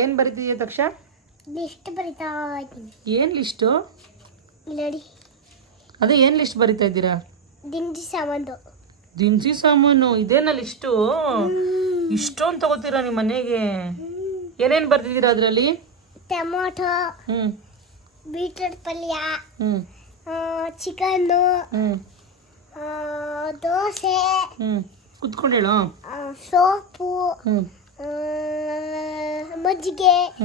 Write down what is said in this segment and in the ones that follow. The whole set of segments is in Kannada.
ಏನು ಬರೀತಿದೆಯಾ ದಕ್ಷ? ಲಿಸ್ಟ್ ಬರಿತಾ ಇದ್ದೀನಿ. ಏನು ಲಿಸ್ಟು? ನೋಡಿ ಅದೇ ಏನು ಲಿಸ್ಟ್ ಬರಿತಾ ಇದ್ದೀರಾ? ದಿನಸಿ ಸಾಮಾನು. ದಿನಸಿ ಸಾಮಾನು ಇದೇನ ಲಿಸ್ಟು? ಇಷ್ಟೊಂದು ತಗೋತೀರಾ ನಿಮ್ಮ ಮನೆಗೆ? ಏನೇನು ಬರ್ತಿದ್ದೀರಾ ಅದರಲ್ಲಿ? ಟೊಮೊಟೊ ಹ್ಞೂ ಬೀಟ್ರೂಟ್ ಪಲ್ಯ ಹ್ಞೂ ಚಿಕನ್ನು ದೋಸೆ ಹ್ಞೂ ಕುತ್ಕೊಂಡು ಹೇಳು? ಸೋಪು ಹ್ಞೂ ಮಜ್ಜಿಗೆ.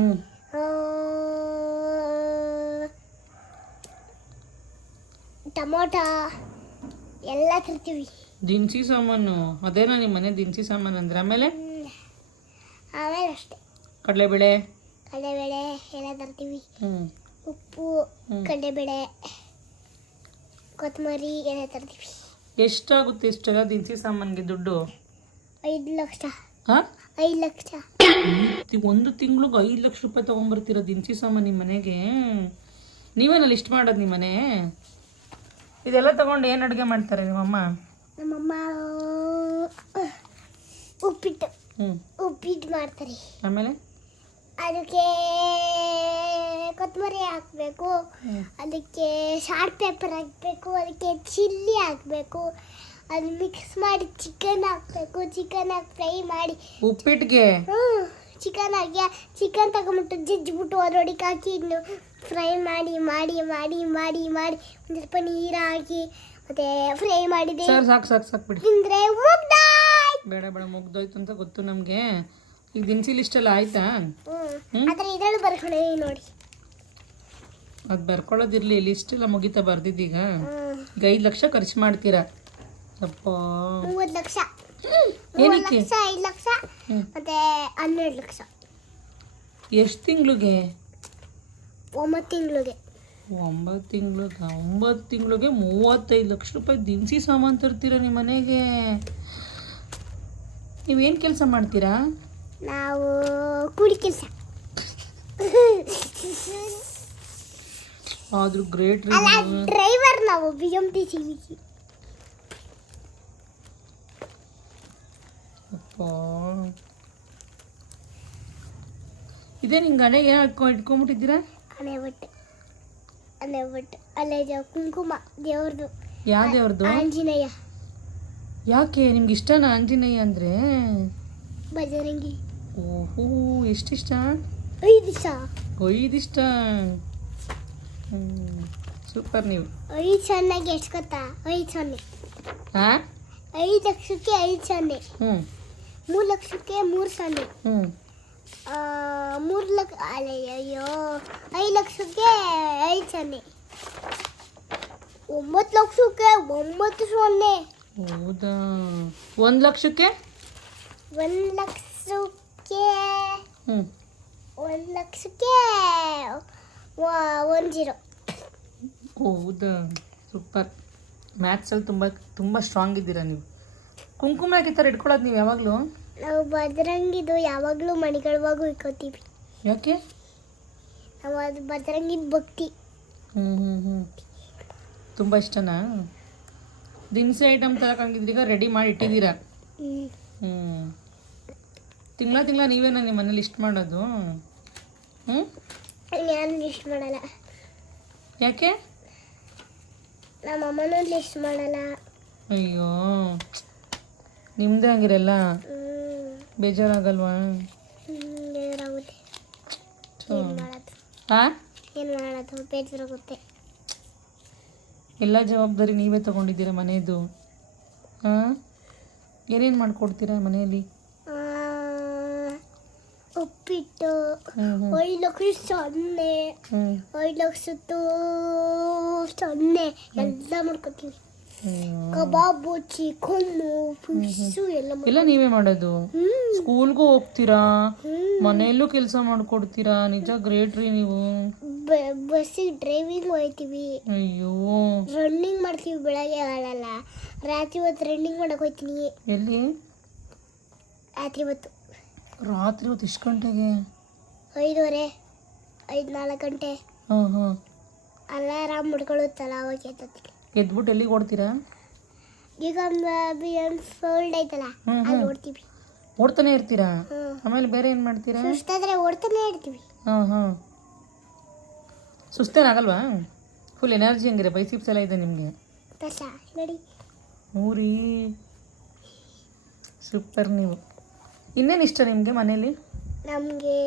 ಟಮೋಟ ಎಲ್ಲ ತರ್ತೀವಿ. ದಿನಸಿ ಸಾಮಾನು. ಅದೇನಾ ನಿಮ್ಮ ಮನೆ ದಿನಸಿ ಸಾಮಾನು ಅಂದ್ರೆ? ಆಮೇಲೆ. ಆಮೇಲೆ ಅಷ್ಟೇ. ಕಡಲೆಬೇಳೆ? ಕಡಲೆಬೇಳೆ ಎಲ್ಲ ತರ್ತೀವಿ. ಹ್ಞೂ ಉಪ್ಪು. ಕಡಲೆಬೇಳೆ ಕೊತ್ತಂಬರಿ ಎಲ್ಲ ತರ್ತೀವಿ. ಎಷ್ಟಾಗುತ್ತೆ ಇಷ್ಟೆಲ್ಲ ದಿನಸಿ ಸಾಮಾನಿಗೆ ದುಡ್ಡು? ಐದು ಲಕ್ಷ. ಹಾಂ? ಐದು ಲಕ್ಷ. ಒಂದು ತಿಂಗ್ಳಿಗೆ ಐದು ಲಕ್ಷ ರೂಪಾಯಿ ತೊಗೊಂಬರ್ತೀರ ದಿನಸಿ ಸಾಮಾನು ನಿಮ್ಮ ಮನೆಗೆ? ನೀವೇನ ಲಿಸ್ಟ್ ಮಾಡೋದು ನಿಮ್ಮ ಮನೆ? ಇದೆಲ್ಲ ತಗೊಂಡು ಏನು ಅಡುಗೆ ಮಾಡ್ತಾರೆ ನಿಮ್ಮಮ್ಮ? ನಮ್ಮಮ್ಮ ಉಪ್ಪಿಟ್ಟು. ಉಪ್ಪಿಟ್ಟು ಮಾಡ್ತಾರೆ. ಆಮೇಲೆ? ಅದಕ್ಕೆ ಕೊತ್ತಂಬರಿ ಹಾಕಬೇಕು. ಅದಕ್ಕೆ ಶಾರ್ಟ್ ಪೇಪರ್ ಹಾಕಬೇಕು. ಅದಕ್ಕೆ ಚಿಲ್ಲಿ ಹಾಕಬೇಕು. ಅದು ಮಿಕ್ಸ್ ಮಾಡಿ ಚಿಕನ್ ಹಾಕಬೇಕು ಚಿಕನ್ ಹಾಕಿ ಫ್ರೈ ಮಾಡಿ. ಉಪ್ಪಿಟ್ಟಿಗೆ ಹ್ಞೂ ಚಿಕನ್ ಹಾಕಿ ಚಿಕನ್ ತಗೊಂಬಿಟ್ಟು ಜಜ್ಜಿಬಿಟ್ಟು ಅದರೊಳಗೆ ಹಾಕಿ ಇನ್ನು ಫ್ರೈ ಮಾಡಿ ಮಾಡಿ ಮಾಡಿ ಮಾಡಿ ಮಾಡಿ. ಒಂದು ಸ್ವಲ್ಪ ನೀರು ಹಾಕಿ ಮತ್ತೆ ಫ್ರೈ ಮಾಡಿದೆ. ಸರ್ ಸಾಕು ಸಾಕು ಸಾಕು ಬಿಡಿ. ತಿಂದ್ರೆ ಬೇಡ ಬೇಡ ಮುಗ್ದೋಯ್ತು ಅಂತ ಗೊತ್ತು ನಮಗೆ. ಈಗ ದಿನಸಿ ಲಿಸ್ಟೆಲ್ಲ ಆಯ್ತಾ? ಹ್ಮ್? ಆದರೆ ಇದರಲ್ಲಿ ಬರ್ಕೊಂಡಿದ್ದೀನಿ ನೋಡಿ. ಅದು ಬರ್ಕೊಳ್ಳೋದಿರಲಿ ಲಿಸ್ಟ್ ಎಲ್ಲ ಮುಗಿತಾ ಬರ್ದಿದ್ದೀಗ. ಈಗ ಐದು ಲಕ್ಷ ಖರ್ಚು ಮಾಡ್ತೀರಾ? ಅಪ್ಪ. ಮೂವತ್ತು ಲಕ್ಷ. ಮೂವತ್ತು ಏನಕ್ಕೆ ಲಕ್ಷ ಐದು ಲಕ್ಷ ಮತ್ತೆ ಹನ್ನೆರಡು ಲಕ್ಷ. ಎಷ್ಟು ತಿಂಗಳಿಗೆ? ಒಂಬತ್ತು ತಿಂಗಳಿಗೆ. ಒಂಬತ್ತು ತಿಂಗಳಿಗೆ ಒಂಬತ್ತು ತಿಂಗಳಿಗೆ ಮೂವತ್ತೈದು ಲಕ್ಷ ರೂಪಾಯಿ ದಿನಸಿ ಸಾಮಾನು ತರ್ತೀರ ನಿಮ್ಮ ಮನೆಗೆ? ನೀವೇನು ಕೆಲಸ ಮಾಡ್ತೀರಾ? ನಾವು ಕೂಲಿ ಕೆಲಸ. ಆದರೂ ಗ್ರೇಟ್ ರೀ ಅಲ್ಲ ನೀವು. ಡ್ರೈವರ್ ನಾವು ಬಿ ಎಂ ಟಿ ಸಿ. ಇದೇ ನಿಂಗೆ ಹಣೆಗೆ ಏನು ಇಟ್ಕೊಂಡ್ಬಿಟ್ಟಿದ್ದೀರಾ? ಅಲೆ ಬಟ್ಟೆ. ಅಲೆ ಬಟ್ಟೆ. ಅಲೆ ಜ- ಕುಂಕುಮ ದೇವ್ರದು. ಯಾವ ದೇವ್ರದ್ದು ಆಂಜನೇಯ. ಯಾಕೆ? ನಿಮ್ಗೆ ಇಷ್ಟನಾ ಆಂಜನೇಯ ಅಂದರೆ? ಬಜರಂಗಿ ಓಹೋ ಎಷ್ಟಿಷ್ಟ? ಐದು ದಿವಸ. ಐದಿಷ್ಟ ಹ್ಞೂ ಸೂಪರ್ ನೀವು. ಐದು ಚೆನ್ನಾಗಿ ಎಷ್ಟು ಗೊತ್ತಾ? ಐದು ಸೊನ್ನೆ. ಹಾಂ ಐದು ಲಕ್ಷಕ್ಕೆ ಐದು ಸೊನ್ನೆ. ಹ್ಞೂ ಮೂರು ಲಕ್ಷಕ್ಕೆ ಮೂರು ಸೊನ್ನೆ ಹ್ಞೂ ಮೂರು ಲಕ್ಷ ಅಲ್ಲ ಅಯ್ಯೋ ಐದು ಲಕ್ಷಕ್ಕೆ ಐದು ಸೊನ್ನೆ ಒಂಬತ್ತು ಲಕ್ಷಕ್ಕೆ ಒಂಬತ್ತು ಸೊನ್ನೆ ಹೌದಾ? ಒಂದು ಲಕ್ಷಕ್ಕೆ? ಒಂದು ಲಕ್ಷಕ್ಕೆ ಹ್ಞೂ ಒಂದು ಲಕ್ಷಕ್ಕೆ ಒಂದು ಜೀರೋ. ಹೌದಾ? ಸೂಪರ್. ಮ್ಯಾಥ್ಸಲ್ಲಿ ತುಂಬ ತುಂಬ ಸ್ಟ್ರಾಂಗ್ ಇದ್ದೀರಾ ನೀವು? ಕುಂಕುಮ ಯಾಕೆ ಥರ ಇಟ್ಕೊಳ್ಳೋದು ನೀವು ಯಾವಾಗಲೂ? ನಾವು ಬಜರಂಗಿದು ಯಾವಾಗಲೂ ಮಣಿಗಳವಾಗೂ ಇಟ್ಕೋತೀವಿ. ಯಾಕೆ? ನಾವು ಅದು ಬಜರಂಗಿದ ಭಕ್ತಿ ಹ್ಞೂ ಹ್ಞೂ ಹ್ಞೂ ತುಂಬ ಇಷ್ಟನಾ? ದಿನಸಿ ಐಟಮ್ ತರಕಂಗಿದ್ರೀಗ ರೆಡಿ ಮಾಡಿ ಇಟ್ಟಿದ್ದೀರಾ. ಹ್ಞೂ ತಿಂಗಳ ತಿಂಗಳ ನೀವೇನ ನಿಮ್ಮ ಮನೇಲಿ ಲಿಸ್ಟ್ ಮಾಡೋದು? ಹ್ಞೂ ನಾನು ಲಿಸ್ಟ್ ಮಾಡಲ್ಲ. ಯಾಕೆ? ನಮ್ಮ ಅಮ್ಮನೂ ಲಿಸ್ಟ್ ಮಾಡಲ್ಲ. ಅಯ್ಯೋ. ನಿಮ್ಮದೇ ಆಗಿರಲ್ಲ? ಬೇಜಾರಾಗಲ್ವಾ? ಎಲ್ಲ ಜವಾಬ್ದಾರಿ ನೀವೇ ತಗೊಂಡಿದ್ದೀರ ಮನೆಯದು? ಹಾ ಏನೇನು ಮಾಡ್ಕೊಡ್ತೀರ ಮನೆಯಲ್ಲಿ? ಉಪ್ಪಿಟ್ಟು ಐದು ಲಕ್ಷ ಸೊನ್ನೆ ಐದು ಸೊನ್ನೆ ಎಲ್ಲ ಮಾಡ್ಕೊತೀವಿ. ಕಬಾಬು ಚಿಕನ್ನು ಫಿಶು ಎಲ್ಲ ನೀವೇ ಮಾಡೋದು? ಸ್ಕೂಲ್ಗೂ ಹೋಗ್ತೀರಾ? ಮನೆಯಲ್ಲೂ ಕೆಲಸ ಮಾಡ್ಕೊಡ್ತೀರಾ? ನಿಜ ಗ್ರೇಟ್ ರೀ ನೀವು ಬಸ್ಸಿಗೆ ಡ್ರೈವಿಂಗ್ ಹೋಯ್ತೀವಿ. ಅಯ್ಯೋ. ರನ್ನಿಂಗ್ ಮಾಡ್ತೀವಿ ಬೆಳಗ್ಗೆ ಆಗಲ್ಲ ರಾತ್ರಿ ಹೊತ್ತು ರನ್ನಿಂಗ್ ಮಾಡಕ್ ಹೋಯ್ತೀನಿ. ಎಲ್ಲಿ? ರಾತ್ರಿ ಹೊತ್ತು. ರಾತ್ರಿ ಹೊತ್ತು ಇಷ್ಟು ಗಂಟೆಗೆ? ಐದುವರೆ ಐದು ನಾಲ್ಕು ಗಂಟೆ. ಹಾಂ ಹಾಂ ಅಲಾರಾಮ್ ಮುಡ್ಕೊಳ್ಳುತ್ತಲ್ಲ ಅವಾಗ ಎತ್ತೀನಿ ಎದ್ಬಿಟ್ಟು ಎಲ್ಲಿಗೆ ಓಡ್ತೀರಾ? ಈಗ ಫೋಲ್ಡ್ ಐತಲ್ಲ ಅಲ್ಲಿ ಓಡ್ತಾನೆ ಇರ್ತೀರಾ? ಆಮೇಲೆ ಬೇರೆ ಏನು ಮಾಡ್ತೀರಾ? ಸುಸ್ತಾದ್ರೆ ಓಡ್ತಾನೆ ಇರ್ತೀವಿ. ಹಾಂ ಹಾಂ. ಸುಸ್ತೇನಾಗಲ್ವಾ? ಫುಲ್ ಎನರ್ಜಿ ಹಂಗಿರ ಬೈಸಿಪ್ಸ್ ಎಲ್ಲ ಇದೆ ನಿಮಗೆ. ನೋಡಿ. ಊರಿ. ಸೂಪರ್ ನೀವು. ಇನ್ನೇನು ಇಷ್ಟ ನಿಮಗೆ ಮನೇಲಿ? ನಮಗೆ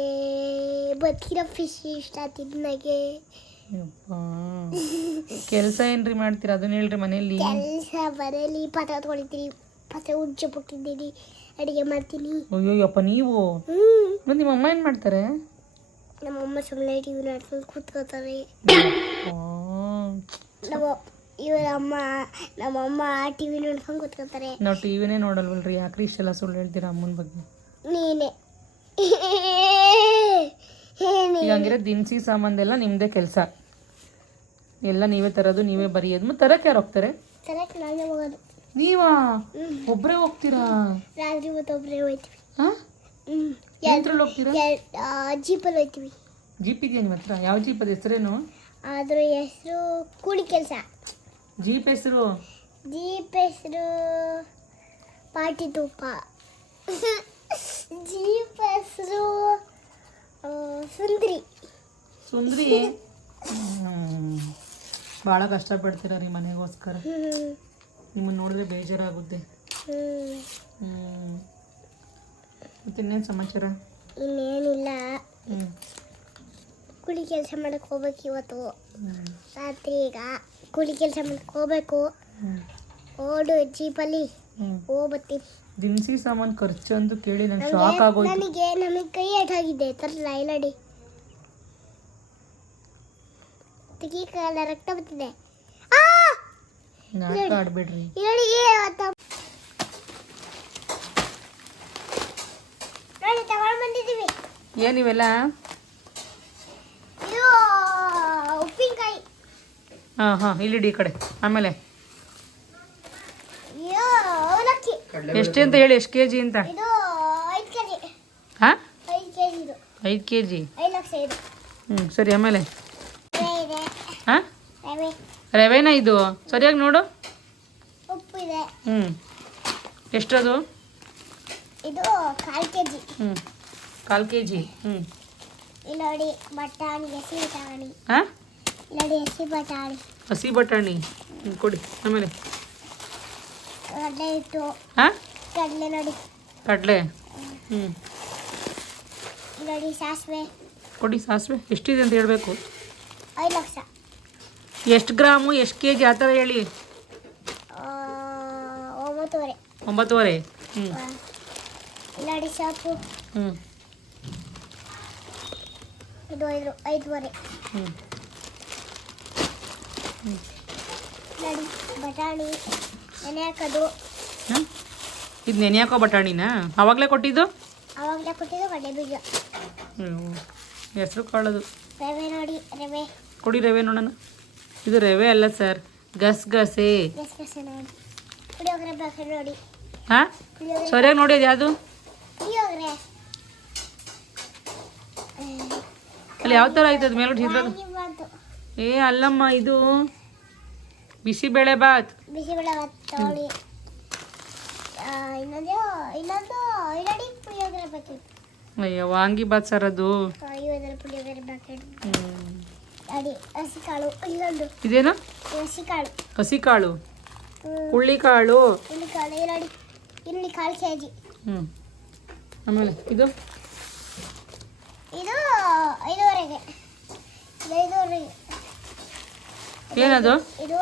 ಬದುಕಿರೋ ಫಿಶ್ ಇಷ್ಟ ತಿನ್ನಗೆ ಕೆಲಸ ಏನ್ರಿ ಮಾಡ್ತೀರಾ? ಅದನ್ನ ಹೇಳ್ರಿ ಮನೆಯಲ್ಲಿ. ಕೆಲಸ ಬರಲಿ ಪಾತ್ರೆ ತೊಳಿತೀನಿ ಪಾತ್ರೆ ಉಜ್ಜೆ ಬಿಟ್ಟಿದ್ದೀನಿ. ಅಡುಗೆ ಮಾಡ್ತೀನಿ. ಅಯ್ಯೋ ಅಪ್ಪ ನೀವು ಮತ್ತೆ ನಿಮ್ಮ ಅಮ್ಮ ಏನು ಮಾಡ್ತಾರೆ? ನಮ್ಮ ಅಮ್ಮ ಸುಮ್ಮನೆ ಟಿ ವಿ ನೋಡ್ಕೊಂಡು ಕೂತ್ಕೋತಾರೆ ನಮ್ಮ ಇವರ ಅಮ್ಮ ನಮ್ಮಮ್ಮ ಟಿ ವಿ ನೋಡ್ಕೊಂಡು ಕೂತ್ಕೋತಾರೆ ನಾವು ಟಿವಿನೇ ನೋಡಲ್ವಲ್ರಿ? ಯಾಕ್ರಿ ಇಷ್ಟೆಲ್ಲ ಸುಳ್ಳು ಹೇಳ್ತೀರಾ ಅಮ್ಮನ ಬಗ್ಗೆ? ನೀನೆ. ಹಂಗಿರೋ ದಿನಸಿ ಸಾಮಾನ್ದೆಲ್ಲ ನಿಮ್ಮದೇ ಕೆಲಸ. ಎಲ್ಲ ನೀವೇ ತರೋದು ನೀವೇ ಬರೆಯೋದು. ಮತ್ತೆ ತರಕ್ಕೆ ಯಾರು ಹೋಗ್ತಾರೆ? ತರಕ್ಕೆ ನಾನೇ ಹೋಗೋದು. ನೀವಾ? ಹ್ಮ್. ಒಬ್ಬರೇ ಹೋಗ್ತೀರಾ? ರಾತ್ರಿ ಹೊತ್ತೊಬ್ಬರೇ ಹೋಯ್ತೀವಿ. ಹಾಂ ಹೋಗ್ತೀರಾ? ಜೀಪಲ್ಲಿ ಹೋಯ್ತೀವಿ. ಜೀಪ್ ಇದೆಯಾ ನಿಮ್ಮ ಹತ್ರ? ಯಾವ ಜೀಪ್ ಅದು ಹೆಸರೇನು? ಅದ್ರ ಹೆಸರು ಕೂಲಿ ಕೆಲಸ. ಜೀಪ್ ಹೆಸರು? ಜೀಪ್ ಹೆಸರು ಪಾಟಿ ತುಪ್ಪ ಜೀಪ್ ಹೆಸರು ಸುಂದ್ರಿ. ಸುಂದ್ರಿ? ಭಾಳ ಕಷ್ಟಪಡ್ತೀರ ರೀ ಮನೆಗೋಸ್ಕರ. ನಿಮ್ಮನ್ನು ನೋಡಿದ್ರೆ ಬೇಜಾರಾಗುತ್ತೆ. ಮತ್ತೆ ಇನ್ನೇನು ಸಮಾಚಾರ? ಇನ್ನೇನಿಲ್ಲ. ಕೂಲಿ ಕೆಲಸ ಮಾಡಕ್ಕೆ ಹೋಗ್ಬೇಕು ಇವತ್ತು. ರಾತ್ರಿ ಈಗ ಕೂಲಿ ಕೆಲಸ ಮಾಡಕ್ಕೆ ಹೋಗ್ಬೇಕು. ಓಡು ಜೀಪಲ್ಲಿ ಹೋಗ್ಬತ್ತೀನಿ. ದಿನಸಿ ಸಾಮಾನು ಖರ್ಚು ಅಂತೂ ಕೇಳಿ ನಂಗೆ ಶಾಕ್ ಆಗೋಯ್ತು. ನನಗೆ ನಮಗೆ ಕೈ ಏಟಾಗಿದೆ ತರಲ್ಲ ಇಲ್ಲಡಿ ತೆಗಿ ಕಾಲ ರಕ್ತ ಬರ್ತಿದೆ ನಾಟಕ ಆಡ್ಬೇಡ್ರಿ. ಇಲ್ಲಡಿ ತಗೊಂಡು ಬಂದಿದ್ದೀವಿ. ಏನಿವೆಲ್ಲ ಇದು ಉಪ್ಪಿನಕಾಯಿ. ಹಾಂ ಹಾಂ ಇಲ್ಲಿಡಿ ಈ ಕಡೆ. ಆಮೇಲೆ ಇದು ಅವಲಕ್ಕಿ ಎಷ್ಟು ಅಂತ ಹೇಳಿ ಎಷ್ಟು ಕೆ ಜಿ ಅಂತ? ಇದು ಐದು ಕೆಜಿ. ಹಾಂ? ಐದು ಕೆ ಜಿ ಹ್ಞೂ ಸರಿ ಆಮೇಲೆ? ಹಾಂ? ರವೆ. ರವೆನಾ ಇದು? ಸರಿಯಾಗಿ ನೋಡು. ಉಪ್ಪು ಇದೆ. ಹ್ಞೂ ಎಷ್ಟದು ಇದು ಕಾಲು ಕೆ ಜಿ ಹ್ಞೂ ಕಾಲು ಕೆ ಜಿ ಹ್ಞೂ ಇಲ್ಲಿ ನೋಡಿ ಬಟಾಣಿ ಹಸಿ ಬಟಾಣಿ. ಹಾಂ? ಇಲ್ಲಿ ನೋಡಿ ಹಸಿ ಬಟಾಣಿ. ಹಸಿ ಬಟಾಣಿ. ಹ್ಞೂ ಕೊಡಿ ಆಮೇಲೆ. ಕಡಲೆ ಇಟ್ಟು ಹಾಂ ಕಡಲೆ ನೋಡಿ. ಕಡಲೆ? ಹ್ಞೂ ನೋಡಿ ಸಾಸಿವೆ. ಕೊಡಿ ಸಾಸಿವೆ. ಎಷ್ಟಿದೆ ಅಂತ ಹೇಳಬೇಕು? ಐದು ಲಕ್ಷ. ಎಷ್ಟು ಗ್ರಾಮು ಎಷ್ಟು ಕೆ ಜಿ ಆ ಥರ ಹೇಳಿ. ಒಂಬತ್ತುವರೆ. ಒಂಬತ್ತುವರೆ? ಹ್ಞೂ ನೋಡಿ ಸೊಪ್ಪು. ಹ್ಞೂ ಇದು ಐದು ಐದುವರೆ. ಹ್ಞೂ ನೋಡಿ ಬಟಾಣಿ. ನೆನೆ ಹಾಕೋದು ಹಾಂ ಇದು ನೆನೆ ಹಾಕೋ ಬಟಾಣಿನಾ? ಅವಾಗಲೇ ಕೊಟ್ಟಿದ್ದು? ಅವಾಗಲೇ ಕೊಟ್ಟಿದ್ದು ಕಡಲೆ ಬೀಜ. ಹೆಸರು ಕಾಳದು. ರವೆ ನೋಡಿ ರವೆ. ಕೊಡಿ ರವೆ ನೋಡೋಣ. ಇದು ರವೆ ಅಲ್ಲ ಸರ್ ಗಸಗಸೆ. ಗಸಗಸೆ ನೋಡಿ. ಪುಳಿಯೋಗರೆ ಪ್ಯಾಕೆಟ್ ನೋಡಿ. ಹಾಂ? ಸರಿಯಾಗಿ ನೋಡಿ ಅದು ಯಾವುದು? ಪುಳಿಯೋಗರೆ. ಅಲ್ಲಿ ಯಾವ ಥರ ಆಯ್ತದ ರಾಗಿ ಬಾತು ಏ ಅಲ್ಲಮ್ಮ ಇದು ಬಿಸಿಬೇಳೆ ಬಾತ್. ಬಿಸಿಬೇಳೆ ಭಾತ್ ಆ, ಇನ್ನೊಂದು ಇನ್ನೊಂದು ಪುಳಿಯೋಗರೆ ಪ್ಯಾಕೆಟ್ ಅಯ್ಯೋ ವಾಂಗಿ ಬಾತ್ ಸರ್ ಅದು ಐವತ್ತರ ಪುಳಿಯೋಗರೆ ಪ್ಯಾಕೆಟ್ ಅಡಿ ಹಸಿಕಾಳು ಇನ್ನೊಂದು ಇದೇನು? ಹಸಿ ಕಾಳು ಹಸಿ ಕಾಳು ಹ್ಮ್, ಹುಳ್ಳಿ ಕಾಳು ಇಲ್ಲಿ ಕಾಳು ಈರುಳ್ಳಿ ಕಾಳು ಕೆಜಿ. ಕೆ ಜಿ ಹ್ಞೂ ಆಮೇಲೆ ಇದು? ಇದು ಐದುವರೆಗೆ. ಐದುವರೆಗೆ. ಏನದು? ಇದು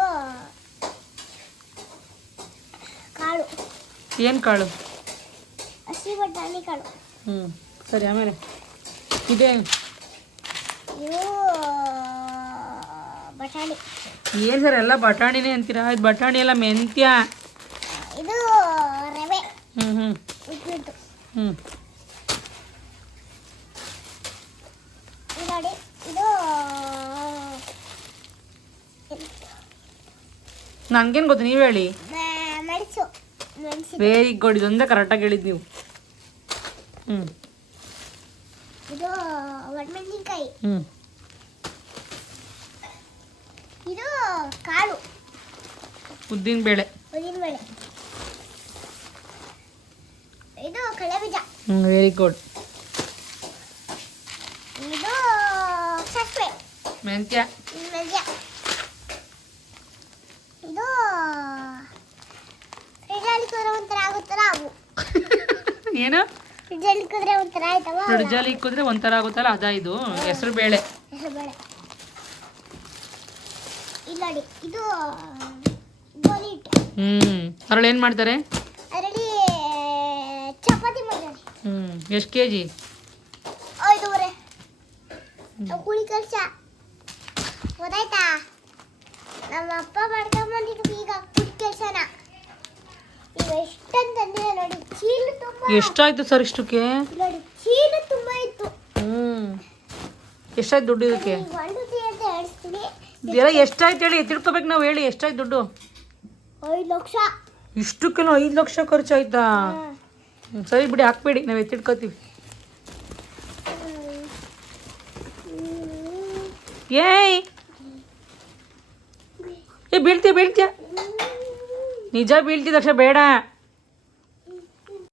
ಕಾಳು. ಏನು ಕಾಳು? ಹಸಿ ಬಟಾಣಿ ಕಾಳು. ಹ್ಞೂ ಸರಿ ಆಮೇಲೆ ಇದೇ. ಇದು ಬಟಾಣಿ. ಏನು ಸರ್ ಎಲ್ಲ ಬಟಾಣಿನೇ ಅಂತೀರಾ? ಇದು ಬಟಾಣಿ ಎಲ್ಲ ಮೆಂತ್ಯ. ಇದು ರವೆ. ಹ್ಞೂ ಹ್ಞೂ ಉಪ್ಪಿಟ್ಟು. ಹ್ಞೂ ನೋಡಿ ಇದು ನಂಗೇನು ಗೊತ್ತು ನೀವು ಹೇಳಿ. ವೆರಿ ಗುಡ್ ಇದೊಂದೇ ಕರೆಕ್ಟಾಗಿ ಹೇಳಿದ್ದು ನೀವು ಹ್ಞೂ ಇದು ಒಣಮೆಣಸಿನ್ಕಾಯಿ ಹ್ಞೂ ಇದು ಕಾಳು ಉದ್ದಿನ ಬೇಳೆ ಉದ್ದಿನಬೇಳೆ ಇದು ಕಳೆ ಬೀಜ ಹ್ಞೂ ವೆರಿ ಗುಡ್ ಇದು ಸಾಸಿವೆ ಮೆಂತ್ಯ ಮೆಂತ್ಯ ಇದು ಫ್ರಿಡ್ಜಲ್ಲಿ ಕುದ್ರೆ ಒಂಥರ ಆಗುತ್ತಲ್ಲ ಅವು ಏನು? ಫ್ರಿಡ್ಜಲ್ಲಿ ಇಕ್ಕಿದ್ರೆ ಒಂಥರ ಆಗುತ್ತಲ್ಲ ಅದ ಇದು. ಹೆಸರು ಬೇಳೆ. ಹ್ಮ್. ಹ್ಞೂ ಏನು ಮಾಡ್ತಾರೆ? ಹ್ಮ್. ಎಷ್ಟು ಕೆ ಜಿ ನಮ್ಮ ಅಪ್ಪ ಮಾಡ್ಕೊಂಬಂದಿದ್ದು ಈಗ ಕೆಲಸನ ಈಗ ಎಷ್ಟಂತಂದ್ರೆ ನೋಡಿ ಚೀಲ ತುಂಬ ಎಷ್ಟಾಯ್ತು ಸರ್ ಇಷ್ಟಕ್ಕೆ? ಹ್ಞೂ ಎಷ್ಟಾಯ್ತು ದುಡ್ಡು ಇದಕ್ಕೆ? ಇದೆಲ್ಲ ಎಷ್ಟಾಯ್ತು ಹೇಳಿ ತಿಳ್ಕೊಬೇಕು ನಾವು ಹೇಳಿ ಎಷ್ಟಾಯ್ತು ದುಡ್ಡು? ಲಕ್ಷ. ಇಷ್ಟಕ್ಕೆ ಐದು ಲಕ್ಷ ಖರ್ಚು ಆಯ್ತಾ ಹ್ಮ್, ಸರಿ ಬಿಡಿ ಹಾಕ್ಬೇಡಿ ನಾವು ಎತ್ತಿಡ್ಕೋತೀವಿ ಏಯ್! ಏ ಬೀಳ್ತೀಯ ಬೀಳ್ತೀಯ? ನಿಜ ಬೀಳ್ತಿದ ಅಕ್ಷ ಬೇಡ.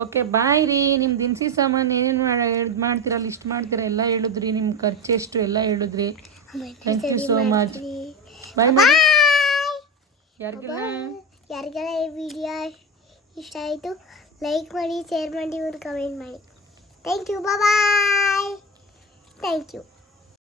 ಓಕೆ ಬಾಯ್ ರೀ. ನಿಮ್ಮ ದಿನಸಿ ಸಾಮಾನು ಏನೇನು ಇದು ಮಾಡ್ತೀರಾ ಲಿಸ್ಟ್ ಮಾಡ್ತೀರಾ ಎಲ್ಲ ಹೇಳಿದ್ರಿ. ನಿಮ್ಮ ಖರ್ಚು ಎಷ್ಟು ಎಲ್ಲ ಹೇಳಿದ್ರಿ. Thank you so much bye ಯಾರಿಗಿಲ್ಲ? ಯಾರಿಗೆಲ್ಲ ಈ ವಿಡಿಯೋ ಇಷ್ಟ ಆಯಿತು ಲೈಕ್ ಮಾಡಿ ಶೇರ್ ಮಾಡಿ ಒಂದು ಕಮೆಂಟ್ ಮಾಡಿ. Thank you bye thank you